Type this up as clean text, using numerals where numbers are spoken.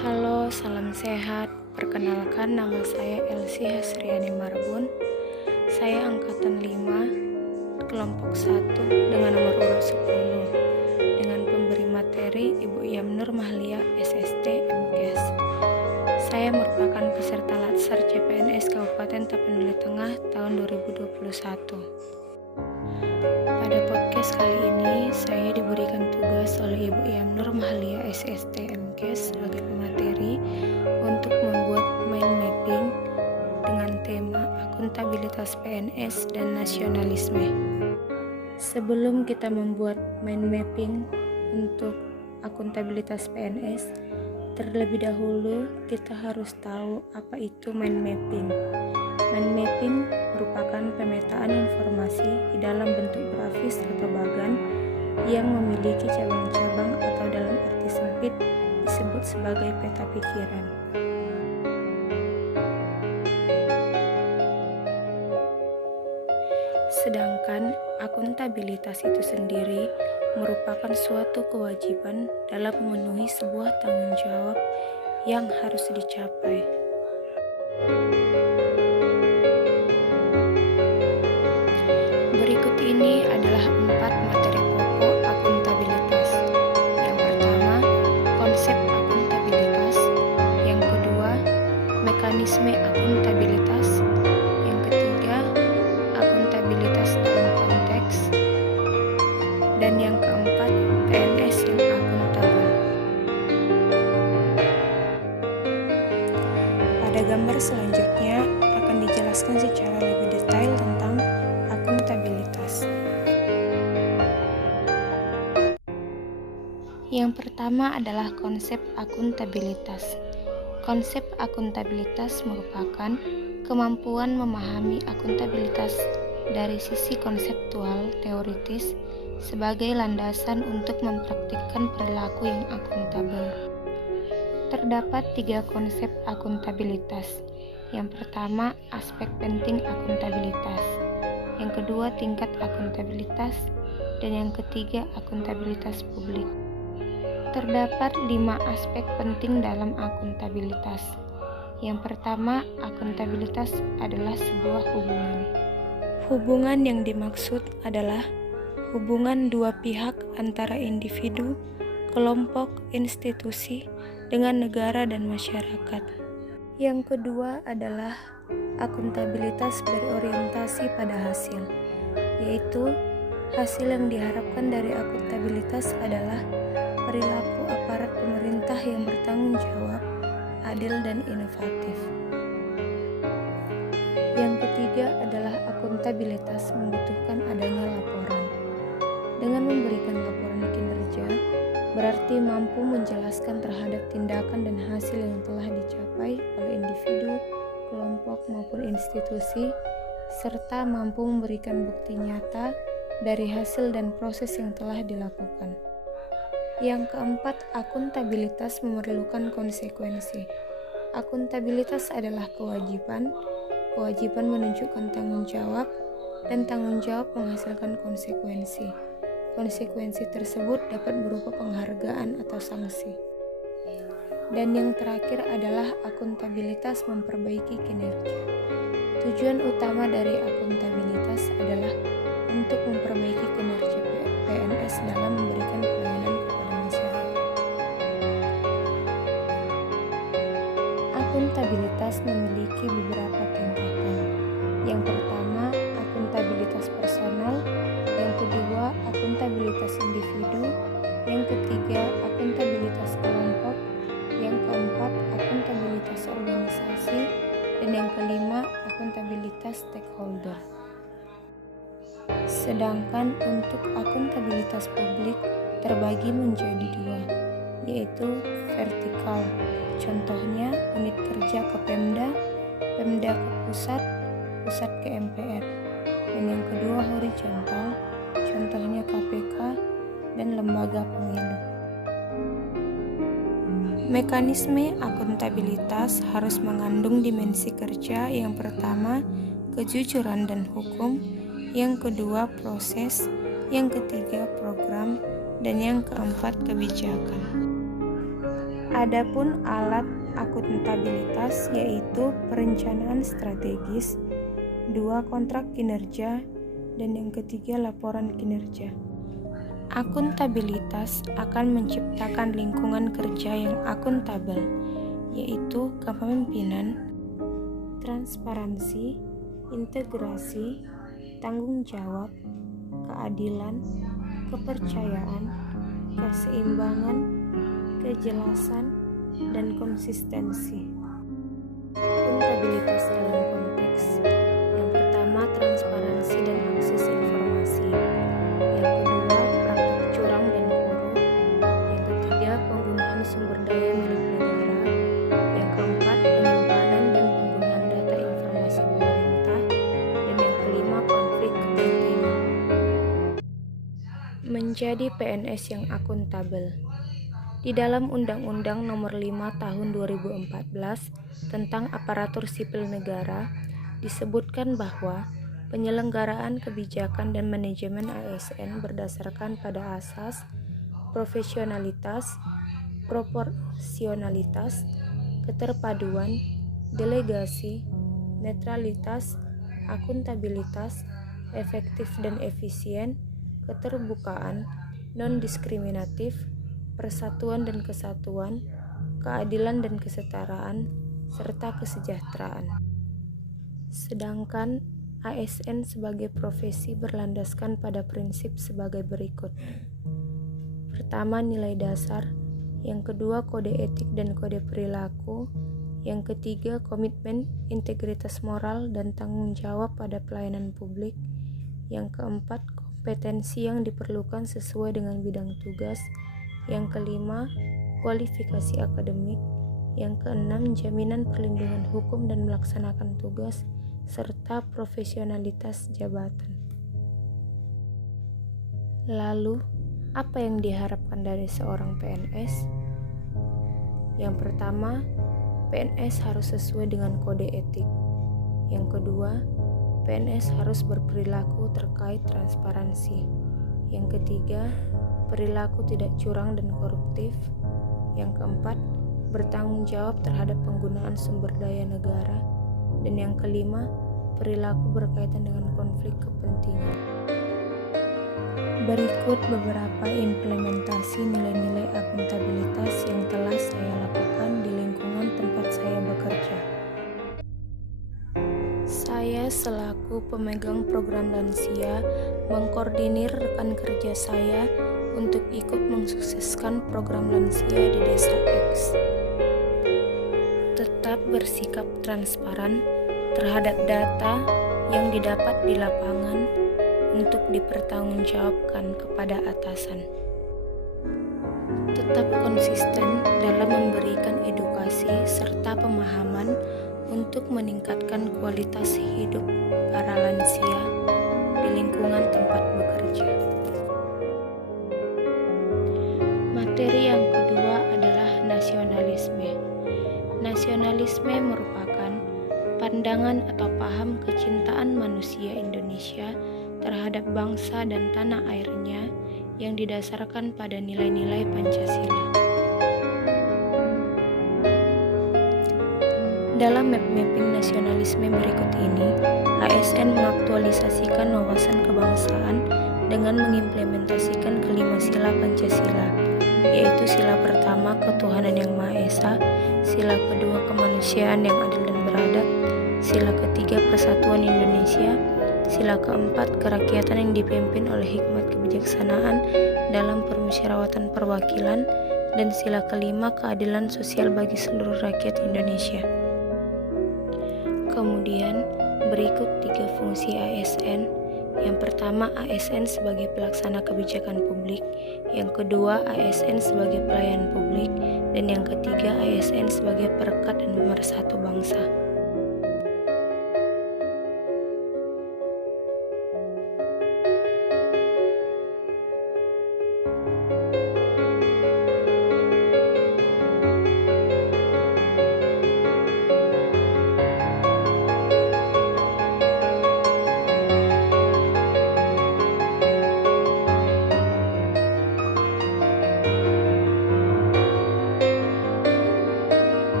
Halo, salam sehat. Perkenalkan, nama saya Elsie Hasriani Marbun. Saya angkatan 5, kelompok 1 dengan nomor urut 10 dengan pemberi materi Ibu Yamnur Mahlia SST MKes. Saya merupakan peserta Latsar CPNS Kabupaten Tapanuli Tengah tahun 2021. Pada podcast kali ini, saya diberikan tugas oleh Ibu Yamnur Mahlia SST MKes sebagai pemateri untuk membuat mind mapping dengan tema akuntabilitas PNS dan nasionalisme. Sebelum kita membuat mind mapping untuk akuntabilitas PNS, terlebih dahulu kita harus tahu apa itu mind mapping. Mind mapping merupakan pemetaan informasi di dalam bentuk grafis atau bagan yang memiliki cabang-cabang atau dalam arti sempit disebut sebagai peta pikiran. Sedangkan akuntabilitas itu sendiri merupakan suatu kewajiban dalam memenuhi sebuah tanggung jawab yang harus dicapai. Berikut ini adalah 4 materi pokok akuntabilitas. Yang pertama, konsep akuntabilitas. Yang kedua, mekanisme akuntabilitas. Yang ketiga, akuntabilitas dalam konteks. Dan yang keempat, PNS yang akuntabel. Pada gambar selanjutnya akan dijelaskan secara lebih detail tentang akuntabilitas. Yang pertama adalah konsep akuntabilitas. Konsep akuntabilitas merupakan kemampuan memahami akuntabilitas dari sisi konseptual teoritis sebagai landasan untuk mempraktikkan perilaku yang akuntabel. Terdapat 3 konsep akuntabilitas. Yang pertama, aspek penting akuntabilitas. Yang kedua, tingkat akuntabilitas. Dan yang ketiga, akuntabilitas publik. Terdapat 5 aspek penting dalam akuntabilitas. Yang pertama, akuntabilitas adalah sebuah hubungan. Hubungan yang dimaksud adalah hubungan dua pihak antara individu, kelompok, institusi, dengan negara dan masyarakat. Yang kedua adalah akuntabilitas berorientasi pada hasil, yaitu hasil yang diharapkan dari akuntabilitas adalah perilaku aparat pemerintah yang bertanggung jawab, adil dan inovatif. Yang ketiga adalah akuntabilitas membutuhkan adanya laporan. Dengan memberikan laporan kinerja, berarti mampu menjelaskan terhadap tindakan dan hasil yang telah dicapai oleh individu, kelompok maupun institusi, serta mampu memberikan bukti nyata dari hasil dan proses yang telah dilakukan. Yang keempat, akuntabilitas memerlukan konsekuensi. Akuntabilitas adalah kewajiban menunjukkan tanggung jawab, dan tanggung jawab menghasilkan konsekuensi. Konsekuensi tersebut dapat berupa penghargaan atau sanksi. Dan yang terakhir adalah akuntabilitas memperbaiki kinerja. Tujuan utama dari akuntabilitas adalah untuk memperbaiki kinerja PNS dalam memberikan pelayanan kepada masyarakat. Akuntabilitas memiliki beberapa tingkatan. Yang pertama, akuntabilitas personal. Yang kedua, akuntabilitas individu. Yang ketiga, akuntabilitas kelompok. Yang keempat, akuntabilitas organisasi. Dan yang kelima, akuntabilitas stakeholder. Sedangkan untuk akuntabilitas publik terbagi menjadi 2, yaitu vertikal. Contohnya unit kerja ke Pemda, Pemda ke pusat, pusat ke MPR. Dan yang kedua horizontal, contohnya KPK dan lembaga pemilu. Mekanisme akuntabilitas harus mengandung dimensi kerja. Yang pertama, kejujuran dan hukum. Yang kedua, proses. Yang ketiga, program. Dan yang keempat, kebijakan. Adapun alat akuntabilitas yaitu perencanaan strategis, 2 kontrak kinerja, dan yang ketiga laporan kinerja. Akuntabilitas akan menciptakan lingkungan kerja yang akuntabel, yaitu kepemimpinan, transparansi, integrasi, tanggung jawab, keadilan, kepercayaan, keseimbangan, kejelasan, dan konsistensi. Akuntabilitas dalam konteks yang pertama transparansi dan akses informasi, yang kedua praktik curang dan korup, yang ketiga penggunaan sumber daya milik negara, yang keempat penyimpanan dan penggunaan data informasi pemerintah, dan yang kelima konflik kepentingan. Menjadi PNS yang akuntabel. Di dalam Undang-Undang Nomor 5 Tahun 2014 tentang Aparatur Sipil Negara disebutkan bahwa penyelenggaraan kebijakan dan manajemen ASN berdasarkan pada asas profesionalitas, proporsionalitas, keterpaduan, delegasi, netralitas, akuntabilitas, efektif dan efisien, keterbukaan, non-diskriminatif, persatuan dan kesatuan, keadilan dan kesetaraan, serta kesejahteraan. Sedangkan ASN sebagai profesi berlandaskan pada prinsip sebagai berikut. Pertama, nilai dasar. Yang kedua, kode etik dan kode perilaku. Yang ketiga, komitmen, integritas moral, dan tanggung jawab pada pelayanan publik. Yang keempat, kompetensi yang diperlukan sesuai dengan bidang tugas. Yang kelima, kualifikasi akademik. Yang keenam, jaminan perlindungan hukum dan melaksanakan tugas, serta profesionalitas jabatan. Lalu, apa yang diharapkan dari seorang PNS? Yang pertama, PNS harus sesuai dengan kode etik. Yang kedua, PNS harus berperilaku terkait transparansi. Yang ketiga, perilaku tidak curang dan koruptif. Yang keempat, bertanggung jawab terhadap penggunaan sumber daya negara. Dan yang kelima, perilaku berkaitan dengan konflik kepentingan. Berikut beberapa implementasi nilai-nilai akuntabilitas yang telah saya lakukan di lingkungan tempat saya bekerja. Saya selaku pemegang program lansia mengkoordinir rekan kerja saya untuk ikut mensukseskan program lansia di Desa X. Tetap bersikap transparan terhadap data yang didapat di lapangan untuk dipertanggungjawabkan kepada atasan. Tetap konsisten dalam memberikan edukasi serta pemahaman untuk meningkatkan kualitas hidup para lansia di lingkungan tempat bekerja. Materi yang kedua adalah nasionalisme. Nasionalisme merupakan pandangan atau paham kecintaan manusia Indonesia terhadap bangsa dan tanah airnya yang didasarkan pada nilai-nilai Pancasila. Dalam map mapping nasionalisme berikut ini, ASN mengaktualisasikan wawasan kebangsaan dengan mengimplementasikan kelima sila Pancasila, yaitu sila pertama ketuhanan yang Maha Esa, sila kedua kemanusiaan yang adil dan beradab, sila ketiga persatuan Indonesia, sila keempat kerakyatan yang dipimpin oleh hikmat kebijaksanaan dalam permusyawaratan perwakilan, dan sila kelima keadilan sosial bagi seluruh rakyat Indonesia. Kemudian berikut 3 fungsi ASN. Yang pertama, ASN sebagai pelaksana kebijakan publik. Yang kedua, ASN sebagai pelayan publik. Dan yang ketiga, ASN sebagai perekat dan pemersatu bangsa.